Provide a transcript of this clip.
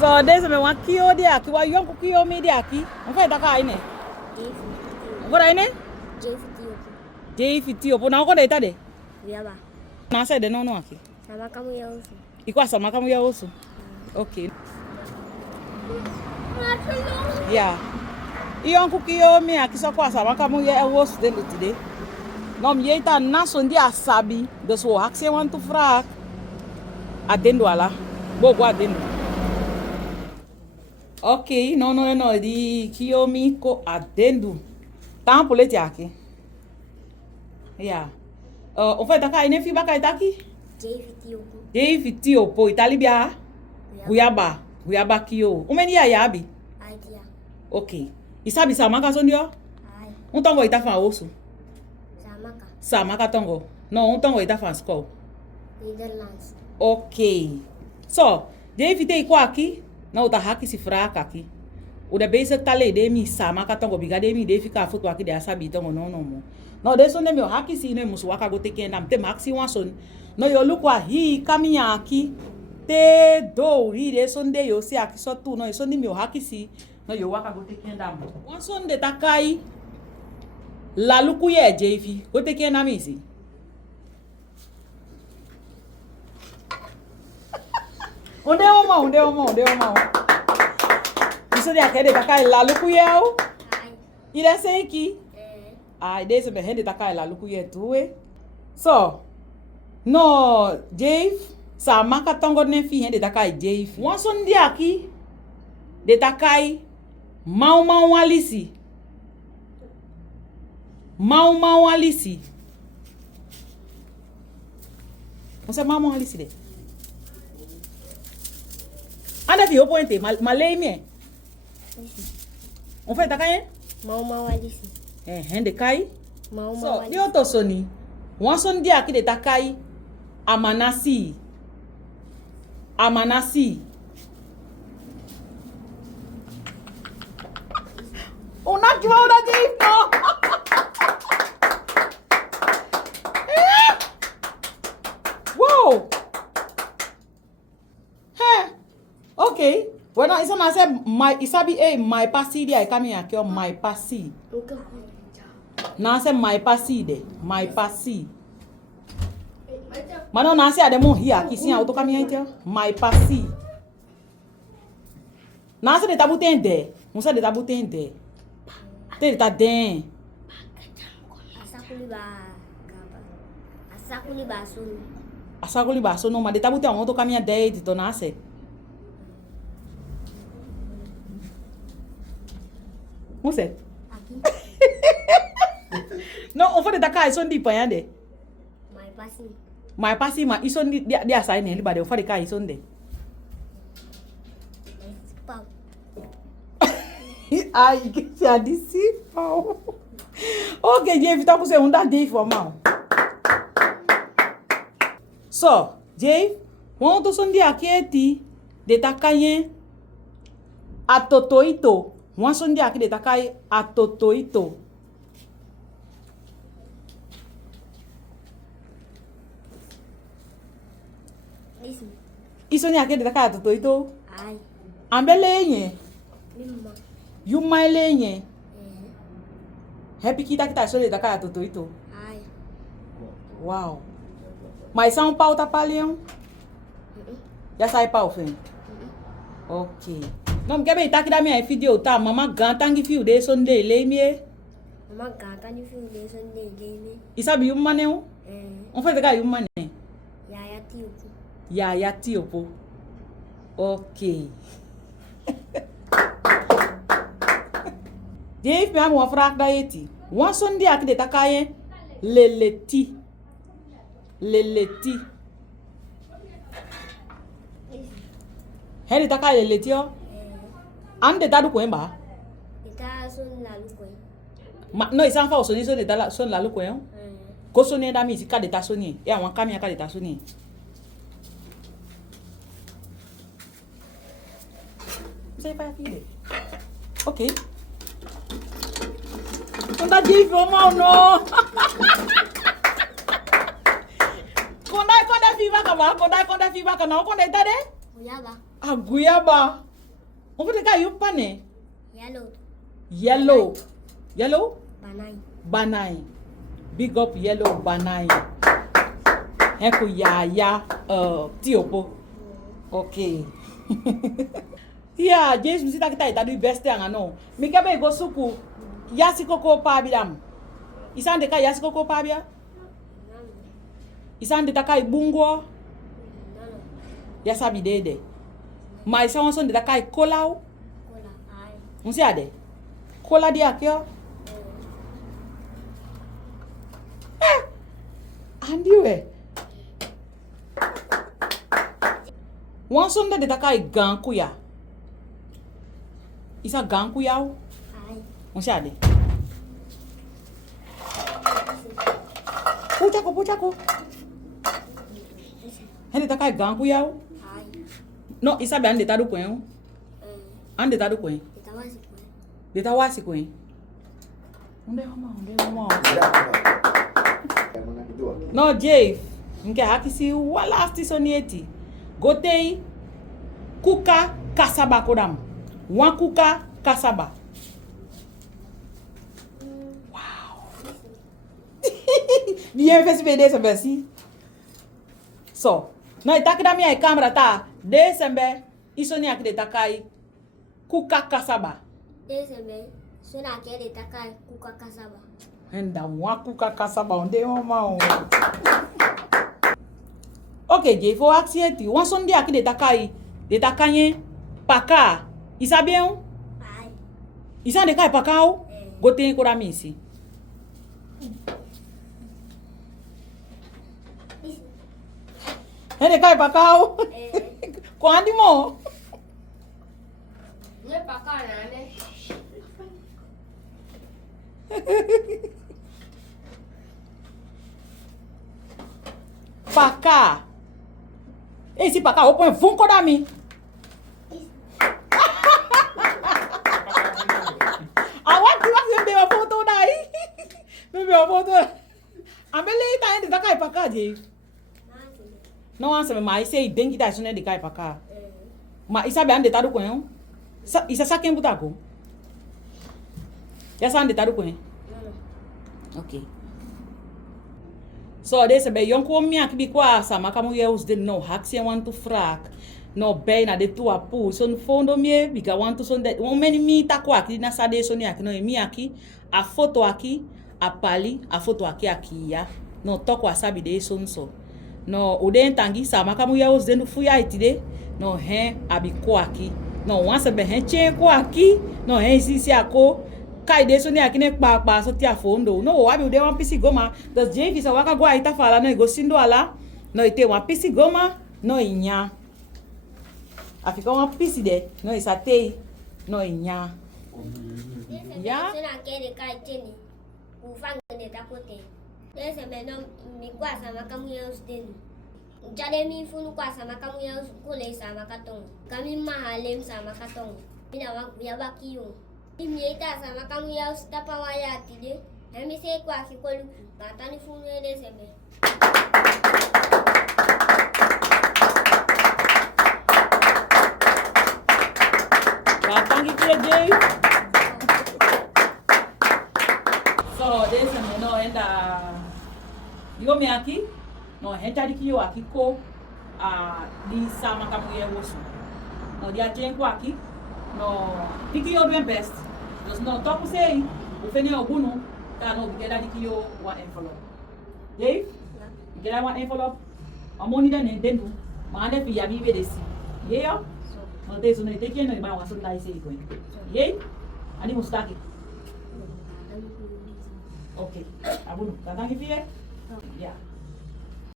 So there's me one kio de aki, wa yon ku kio mi de aki. On fait taka ine. Ngora ine? J50 opo na ko de ita de. Yaba. Na sai de no no aki. Saamaka mu ya usu. Iko Saamaka mu ya usu. Okay. Yeah. Yon ku kio mi aki so kwa Saamaka mu ya usu de today. Nom yeita na sondi a sabi, dus wo hak se want to vraag. Adendo ala. Bogo adendo. Ok, no, di kiyomi ko adendo. Tá polete aqui. Yeah. O foi taka ine fiba kai taki? J50 opo italibia. Guyaba kiyo. O meni ya yabi. Idea. Ok. Isabi Saamaka sondio? Ai. Tongo itafa osu. Saamaka. Saamaka tongo. No, tongo itafa school. Netherlands. Ok. So, J50 iko aqui. Não tá haki se fraca aqui. O de basic tale de mi Saamaka tongo biga de mi de fica foto aqui de asabi tongo no. No de son de meu haki si no musu waka go teke ndam te maxi wanson. No yo look wa hi caminha aqui. Te do hi de son de yo si aqui só tu no son de meu haki si no yo waka go teke ndam. Wanson de takai la luku ye JV go teke ndam isi. Onde uma. Isso de aquele tá cai lá luku eu. Ai. Ele é sem aqui. É. Desse me rende tá cai lá luku eu tu é. So, no Dave Saamaka tongo ne fi rende tá cai Dave. One son dia aqui. De tá cai mau alisi. Mau alisi. Você mau alisi de. Anda fi opointe malay me. On fait takaye? Mau alisi. Hende kai. Mau So, alisi. di oto soni. Wan son dia ki de takai amanasi. Una ki wa una di no. Wow. Okay. Bueno, isso não é my isabi my passi de aí caminha aqui ó my passi. Não é my passi de my passi. Mas não nasce a demo ri aqui sim auto caminha então my passi. Nasce de tabu tende. Não sei de tabu tende. Tem tá den. Asakuli baso no mas de tabu tem auto caminha de to nasce. Você? Aqui. Não, o fone da casa sondi panhande. My passing. Mas isso dia sai nele, bade o fone kai sonde. Pau. Ai, que se adisi pau. Ok, Dave, tá com você da Dave, irmão. So, Dave, quando sondi aqui de takanhe a totoito. One son dia aqui de takai a totoito. Isso ni aqui de takai a totoito. Ai. Ambelenye. Lima. Yuma lenye. Happy kita so de takai a totoito. Ai. Wow. Mas São Paulo tá palião? Já sai pau, fim. Ok. Não quer bem tá aqui da minha vídeo tá mama gantangi fio de son de lemie. Mama gantangi fio de son de lemie. E sabe uma não? On fait pegar uma né? Ya tiopo. Ok. Dave me amo frac da eti. One son de aqui de takaye leleti. Heli takaye leleti ó. Ande tá do coemba. Ita son la lucoe. No, isso não faz o sonho de dar son la lucoe. Co sonho da misi cada tá sonho. É uma caminha cada tá sonho. Você vai aqui. Ok. Não tá de mal não. Quando é viva, quando é viva, não, quando é tá de? Guiaba. A guiaba. On veut que you pane. Yellow. Yellow. Yellow? Banai. Banai. Big up yellow banai. Eko ya tiopo. Okay. Yeah, James msita kita itadu best anga no. Mikebe go suku yasi koko pabiam. Isande ka yasi koko pabia? Isande taka ibungo. Ya sabi dede. Ma isa wanson de taka kolau. Cola. Ai. Unsi ade. Kola dia kyo. Andiwe. Wanson de taka gankuya. Isa gankuya. Ai. Unsi ade. Puchako. Hende taka gankuya. Ai. No, isa be ande tadu kwen. Ande tadu kwen. Itawasi kwe. Deta wasi kwen. Onde homa. No, Jave. Nke hakisi wala asti sonieti. Gotei kuka kasaba kodam. Wan kuka kasaba. Wow. Bien fait ce ça merci. So, no itakida mi ai camera ta December isoni akide takai kuka kasaba. Desembe. Sona kere takai kuka kasaba. Enda wan kuka kasaba onde homa. Ok, Jave, faut accepter. Wan sondi akide takai de takanye paka. Isa bien? Ai. Isa de kai pakao? Goten ko rami ici. Hende kai pakao? Ko andi mo? Ne pakana ne. Paka. Esse paka o põe vunco da mim. Awak você bebe a foto daí. Bebe a foto. A mele tá indo da kai paka je. Não ansa mas sei dengue da sone de kai paka. Mas isabe ande tá do coen. Isa saquem butako. Ya ande tá do coen. Okay. So deze bij jonko miak bi kwa Saamaka mu ye us de no haksi want to frak. No bij na de tua pu son fondo mie biga want to son de one many mi ta kwa ki na sade so ni akino mi aki a foto aki a pali a foto aki aki ya no tokwa sabi de son so. No uden tangi Saamaka mu ye us de no fuya itide no he abi kwa aki. No once be he chen kwa aki no he sisi ako kai de so ni akine pa so tia fondo no wa bi de wan pisi goma das Jave sa waka go aita fala no go sindo ala no ite wan pisi goma no inya afika wan pisi de no isate no inya ya Sona kere kai cheni. Ufanga de tapote. Desembe no mi kwa Saamaka mu ya usdeni. Jade mi funu kwa Saamaka mu ya kule Saamaka tong. Kami mahalem Saamaka tong. Mina wa ya bakiyo. Imieta Saamaka mu ya ustapa wa ya tide. Hemi se kwa kikolu. Batani funu ya Desembe. Thank you, Jave. So this and no enda yo me aki no henta dikiyo aki ko di Saamaka mu ye wosu no dia tenko aki no dikiyo do best dos no toku sei o fene obunu ta no bigeda dikiyo wa envelope Jave bigeda wa envelope amoni da ne dendu ma ande fi ya bibe desi yeyo no te so no te kieno ba wa so dai sei ko ye ani mustaki. Okay. Abunu, tatang ipiye? Yeah.